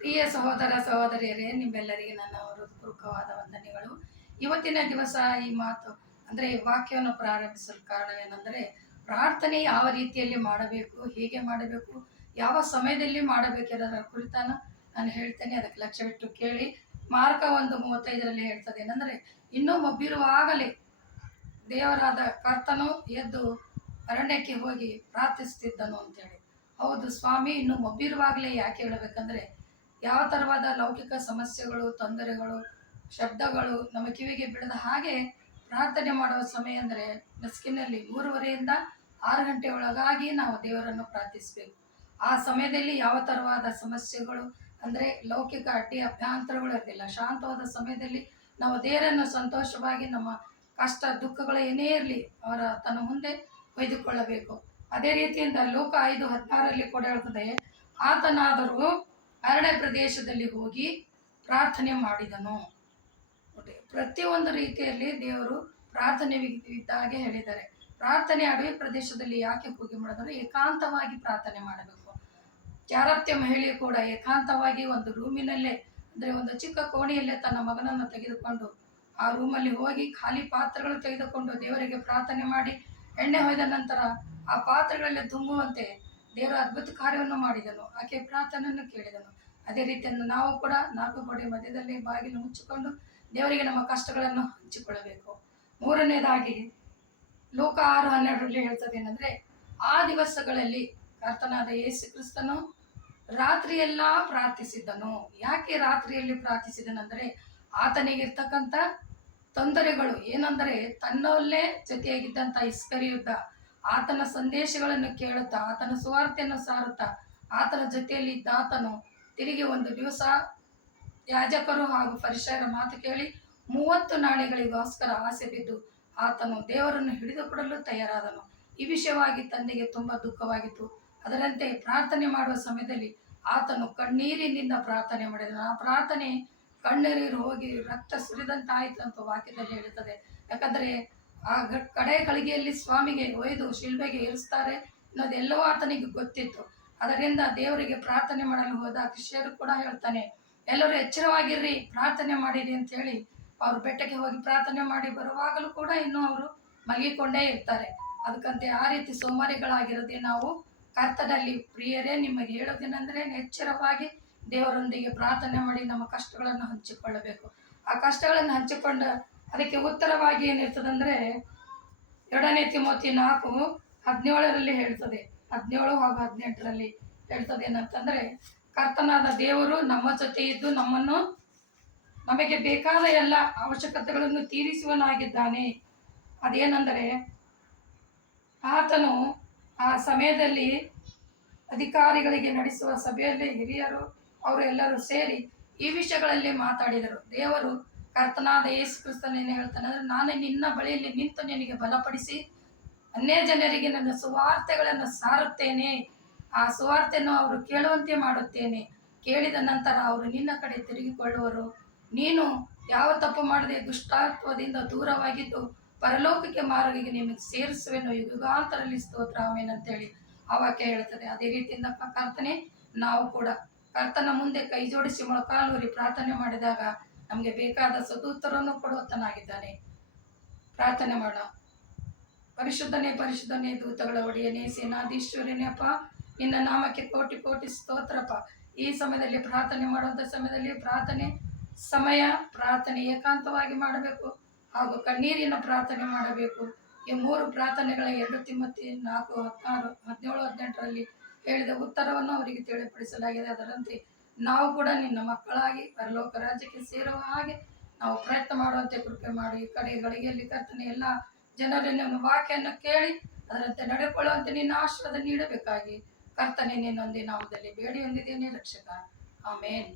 ಪ್ರಿಯ ಸಹೋದರ ಸಹೋದರಿಯರೇ, ನಿಮ್ಮೆಲ್ಲರಿಗೆ ನನ್ನ ಹೃತ್ಪೂರ್ವಕವಾದ ವಂದನೆಗಳು. ಇವತ್ತಿನ ದಿವಸ ಈ ಮಾತು ಅಂದರೆ ಈ ವಾಕ್ಯವನ್ನು ಪ್ರಾರಂಭಿಸಲು ಕಾರಣವೇನೆಂದರೆ, ಪ್ರಾರ್ಥನೆ ಯಾವ ರೀತಿಯಲ್ಲಿ ಮಾಡಬೇಕು, ಹೇಗೆ ಮಾಡಬೇಕು, ಯಾವ ಸಮಯದಲ್ಲಿ ಮಾಡಬೇಕೆಂಬುದರ ಕುರಿತಾನು ನಾನು ಹೇಳ್ತೇನೆ. ಅದಕ್ಕೆ ಲಕ್ಷ್ಯವಿಟ್ಟು ಕೇಳಿ. ಮಾರ್ಕ 1:35 ಹೇಳ್ತದೆ ಏನಂದರೆ, ಇನ್ನೂ ಮಬ್ಬಿರುವಾಗಲೇ ದೇವರಾದ ಕರ್ತನು ಎದ್ದು ಅರಣ್ಯಕ್ಕೆ ಹೋಗಿ ಪ್ರಾರ್ಥಿಸುತ್ತಿದ್ದನು ಅಂತೇಳಿ. ಹೌದು ಸ್ವಾಮಿ, ಇನ್ನು ಮಬ್ಬಿರುವಾಗಲೇ ಯಾಕೆ ಹೇಳಬೇಕಂದ್ರೆ, ಯಾವ ಥರವಾದ ಲೌಕಿಕ ಸಮಸ್ಯೆಗಳು, ತೊಂದರೆಗಳು, ಶಬ್ದಗಳು ನಮ್ಮ ಕಿವಿಗೆ ಬೀಳದ ಹಾಗೆ ಪ್ರಾರ್ಥನೆ ಮಾಡುವ ಸಮಯ ಅಂದರೆ ನಸುಕಿನಲ್ಲಿ 3:30 6 ಗಂಟೆ ಒಳಗಾಗಿ ನಾವು ದೇವರನ್ನು ಪ್ರಾರ್ಥಿಸಬೇಕು. ಆ ಸಮಯದಲ್ಲಿ ಯಾವ ಥರವಾದ ಸಮಸ್ಯೆಗಳು ಅಂದರೆ ಲೌಕಿಕ ಅಡ್ಡಿ ಅಭ್ಯಂತರಗಳು ಇರಲಿಲ್ಲ. ಶಾಂತವಾದ ಸಮಯದಲ್ಲಿ ನಾವು ದೇವರನ್ನು ಸಂತೋಷವಾಗಿ ನಮ್ಮ ಕಷ್ಟ ದುಃಖಗಳು ಏನೇ ಇರಲಿ ಅವರ ತನ್ನ ಮುಂದೆ ಒಯ್ದುಕೊಳ್ಳಬೇಕು. ಅದೇ ರೀತಿಯಿಂದ ಲೋಕ 5:16 ಕೂಡ ಹೇಳ್ತದೆ, ಆತನಾದರೂ ಅರಣ್ಯ ಪ್ರದೇಶದಲ್ಲಿ ಹೋಗಿ ಪ್ರಾರ್ಥನೆ ಮಾಡಿದನು. ಪ್ರತಿಯೊಂದು ರೀತಿಯಲ್ಲಿ ದೇವರು ಪ್ರಾರ್ಥನೆ ಇದ್ದಾಗೆ ಹೇಳಿದ್ದಾರೆ. ಪ್ರಾರ್ಥನೆ ಅಡವಿ ಪ್ರದೇಶದಲ್ಲಿ ಯಾಕೆ ಹೋಗಿ ಮಾಡಿದ್ರೆ, ಏಕಾಂತವಾಗಿ ಪ್ರಾರ್ಥನೆ ಮಾಡಬೇಕು. ಚಾರತ್ಯ ಮಹಿಳೆ ಕೂಡ ಏಕಾಂತವಾಗಿ ಒಂದು ರೂಮಿನಲ್ಲೇ ಅಂದರೆ ಒಂದು ಚಿಕ್ಕ ಕೋಣೆಯಲ್ಲೇ ತನ್ನ ಮಗನನ್ನು ತೆಗೆದುಕೊಂಡು ಆ ರೂಮಲ್ಲಿ ಹೋಗಿ ಖಾಲಿ ಪಾತ್ರೆಗಳು ತೆಗೆದುಕೊಂಡು ದೇವರಿಗೆ ಪ್ರಾರ್ಥನೆ ಮಾಡಿ ಎಣ್ಣೆ ಹೊಯ್ದ ನಂತರ ಆ ಪಾತ್ರೆಗಳಲ್ಲಿ ತುಂಬುವಂತೆ ದೇವರ ಅದ್ಭುತ ಕಾರ್ಯವನ್ನು ಮಾಡಿದನು. ಆಕೆ ಪ್ರಾರ್ಥನೆಯನ್ನು ಕೇಳಿದನು. ಅದೇ ರೀತಿಯನ್ನು ನಾವು ಕೂಡ 4 ಗೋಡೆ ಮಧ್ಯದಲ್ಲಿ ಬಾಗಿಲು ಮುಚ್ಚಿಕೊಂಡು ದೇವರಿಗೆ ನಮ್ಮ ಕಷ್ಟಗಳನ್ನು ಹಂಚಿಕೊಳ್ಳಬೇಕು. ಮೂರನೇದಾಗಿ ಲೋಕ 6:12 ಹೇಳ್ತದೆ ಏನಂದರೆ, ಆ ದಿವಸಗಳಲ್ಲಿ ಕರ್ತನಾದ ಯೇಸು ಕ್ರಿಸ್ತನು ರಾತ್ರಿಯೆಲ್ಲ ಪ್ರಾರ್ಥಿಸಿದ್ದನು. ಯಾಕೆ ರಾತ್ರಿಯಲ್ಲಿ ಪ್ರಾರ್ಥಿಸಿದನೆಂದರೆ, ಆತನಿಗಿರ್ತಕ್ಕಂಥ ತೊಂದರೆಗಳು ಏನಂದರೆ, ತನ್ನಲ್ಲೇ ಜೊತೆಯಾಗಿದ್ದಂಥ ಇಸ್ಕರಿಯೋತ ಆತನ ಸಂದೇಶಗಳನ್ನು ಕೇಳುತ್ತಾ, ಆತನ ಸುವಾರ್ತೆಯನ್ನು ಸಾರುತ್ತಾ, ಆತನ ಜೊತೆಯಲ್ಲಿ ಇದ್ದ ಆತನು ತಿರುಗಿ ಒಂದು ದಿವಸ ಯಾಜಕರು ಹಾಗೂ ಫರಿಸಾಯರ ಮಾತು ಕೇಳಿ 30 ನಾಣ್ಯಗಳಿಗೋಸ್ಕರ ಆಸೆ ಬಿದ್ದು ಆತನು ದೇವರನ್ನು ಹಿಡಿದುಕೊಡಲು ತಯಾರಾದನು. ಈ ವಿಷಯವಾಗಿ ತಂದೆಗೆ ತುಂಬ ದುಃಖವಾಗಿತ್ತು. ಅದರಂತೆ ಪ್ರಾರ್ಥನೆ ಮಾಡುವ ಸಮಯದಲ್ಲಿ ಆತನು ಕಣ್ಣೀರಿನಿಂದ ಪ್ರಾರ್ಥನೆ ಮಾಡಿದನು. ಆ ಪ್ರಾರ್ಥನೆ ಕಣ್ಣೀರು ಹೋಗಿ ರಕ್ತ ಸುರಿದಂತಾಯಿತು ಅಂತ ವಾಕ್ಯದಲ್ಲಿ ಹೇಳುತ್ತದೆ. ಯಾಕಂದರೆ ಆ ಕಡೆ ಗಳಿಗೆಯಲ್ಲಿ ಸ್ವಾಮಿಗೆ ಒಯ್ದು ಶಿಲ್ಬೆಗೆ ಏರಿಸ್ತಾರೆ ಅನ್ನೋದೆಲ್ಲವೂ ಆತನಿಗೆ ಗೊತ್ತಿತ್ತು. ಅದರಿಂದ ದೇವರಿಗೆ ಪ್ರಾರ್ಥನೆ ಮಾಡಲು ಹೋದ ಶಿಷ್ಯರು ಕೂಡ ಹೇಳ್ತಾನೆ, ಎಲ್ಲರೂ ಎಚ್ಚರವಾಗಿರ್ರಿ, ಪ್ರಾರ್ಥನೆ ಮಾಡಿರಿ ಅಂತ ಹೇಳಿ ಅವರು ಬೆಟ್ಟಕ್ಕೆ ಹೋಗಿ ಪ್ರಾರ್ಥನೆ ಮಾಡಿ ಬರುವಾಗಲೂ ಕೂಡ ಇನ್ನೂ ಅವರು ಮಲಗಿಕೊಂಡೇ ಇರ್ತಾರೆ. ಅದಕ್ಕಂತೆ ಆ ರೀತಿ ಸೋಮಾರಿಗಳಾಗಿರೋದೇ ನಾವು ಕರ್ತನಲ್ಲಿ. ಪ್ರಿಯರೇ, ನಿಮಗೆ ಹೇಳೋದೇನೆಂದರೆ, ಎಚ್ಚರವಾಗಿ ದೇವರೊಂದಿಗೆ ಪ್ರಾರ್ಥನೆ ಮಾಡಿ ನಮ್ಮ ಕಷ್ಟಗಳನ್ನು ಹಂಚಿಕೊಳ್ಳಬೇಕು. ಆ ಕಷ್ಟಗಳನ್ನು ಹಂಚಿಕೊಂಡು ಅದಕ್ಕೆ ಉತ್ತರವಾಗಿ ಏನಿರ್ತದಂದರೆ, 2 ತಿಮೋಥಿ 4:17 ಹೇಳ್ತದೆ, 17 ಹಾಗೂ 18 ಹೇಳ್ತದೆ ಏನಂತಂದರೆ, ಕರ್ತನಾದ ದೇವರು ನಮ್ಮ ಜೊತೆ ಇದ್ದು ನಮಗೆ ಬೇಕಾದ ಎಲ್ಲ ಅವಶ್ಯಕತೆಗಳನ್ನು ತೀರಿಸುವನಾಗಿದ್ದಾನೆ. ಅದೇನೆಂದರೆ, ಆತನು ಆ ಸಮಯದಲ್ಲಿ ಅಧಿಕಾರಿಗಳಿಗೆ ನಡೆಸುವ ಸಭೆಯಲ್ಲಿ ಹಿರಿಯರು ಅವರು ಎಲ್ಲರೂ ಸೇರಿ ಈ ವಿಷಯಗಳಲ್ಲಿ ಮಾತಾಡಿದರು. ದೇವರು ಕರ್ತನಾದ ಯೇಸು ಕ್ರಿಸ್ತನೇನು ಹೇಳ್ತಾನೆ ಅಂದರೆ, ನಾನು ನಿನ್ನ ಬಳಿಯಲ್ಲಿ ನಿಂತು ನಿನಗೆ ಬಲಪಡಿಸಿ ಅನ್ಯ ಜನರಿಗೆ ನನ್ನ ಸುವಾರ್ತೆಗಳನ್ನು ಸಾರುತ್ತೇನೆ. ಆ ಸುವಾರ್ತೆಯನ್ನು ಅವರು ಕೇಳುವಂತೆ ಮಾಡುತ್ತೇನೆ. ಕೇಳಿದ ನಂತರ ಅವರು ನಿನ್ನ ಕಡೆ ತಿರುಗಿಕೊಳ್ಳುವರು. ನೀನು ಯಾವ ತಪ್ಪು ಮಾಡದೆ ದುಷ್ಟಾತ್ವದಿಂದ ದೂರವಾಗಿದ್ದು ಪರಲೋಕಕ್ಕೆ ಮಾರ್ಗಕ್ಕೆ ನಿಮಗೆ ಸೇರಿಸುವೆನು. ಯುಗಾಂತರಲ್ಲಿ ಸ್ತೋತ್ರ ಆಮೇನ್ ಅಂತೇಳಿ ಆ ವಾಕ್ಯ ಹೇಳ್ತದೆ. ಅದೇ ರೀತಿಯಿಂದ ಕರ್ತನೆ ನಾವು ಕೂಡ ಕರ್ತನ ಮುಂದೆ ಕೈ ಜೋಡಿಸಿ ಮೊಳಕಾಲೂರಿ ಪ್ರಾರ್ಥನೆ ಮಾಡಿದಾಗ ನಮಗೆ ಬೇಕಾದ ಸದುತ್ತರವನ್ನು ಕೊಡುವತನಾಗಿದ್ದಾನೆ. ಪ್ರಾರ್ಥನೆ ಮಾಡೋಣ. ಪರಿಶುದ್ಧನೇ ಪರಿಶುದ್ಧನೇ, ದೂತಗಳ ಒಡೆಯನೇ, ಸೇನಾಧೀಶ್ವರನೇ ಅಪ್ಪ, ನಿನ್ನ ನಾಮಕ್ಕೆ ಕೋಟಿ ಕೋಟಿ ಸ್ತೋತ್ರಪ್ಪ. ಈ ಸಮಯದಲ್ಲಿ ಪ್ರಾರ್ಥನೆ ಮಾಡುವಂಥ ಸಮಯದಲ್ಲಿ ಪ್ರಾರ್ಥನೆ ಏಕಾಂತವಾಗಿ ಮಾಡಬೇಕು ಹಾಗೂ ಕಣ್ಣೀರಿನ ಪ್ರಾರ್ಥನೆ ಮಾಡಬೇಕು. ಈ 3 ಪ್ರಾರ್ಥನೆಗಳ 2 ತಿಮೋಥಿ 4:16, 17, 18 ಹೇಳಿದ ಉತ್ತರವನ್ನು ಅವರಿಗೆ ತಿಳಿಪಡಿಸಲಾಗಿದೆ. ಅದರಂತೆ ನಾವು ಕೂಡ ನಿನ್ನ ಮಕ್ಕಳಾಗಿ ಪರಲೋಕ ರಾಜ್ಯಕ್ಕೆ ಸೇರುವ ಹಾಗೆ ನಾವು ಪ್ರಯತ್ನ ಮಾಡುವಂತೆ ಕೃಪೆ ಮಾಡಿ. ಈ ಕಡೆ ಗಳಿಗೆಯಲ್ಲಿ ಕರ್ತನೆ ಎಲ್ಲ ಜನರನ್ನು ವಾಕ್ಯವನ್ನು ಕೇಳಿ ಅದರಂತೆ ನಡೆದುಕೊಳ್ಳುವಂತೆ ನಿನ್ನ ಆಶೀರ್ವಾದ ನೀಡಬೇಕಾಗಿ ಕರ್ತನೆ ನಿನ್ನೊಂದೇ ನಾಮದಲ್ಲಿ ಬೇಡಿ ಹೊಂದಿದ್ದೇನೆ ರಕ್ಷಕ. ಆಮೇನ್.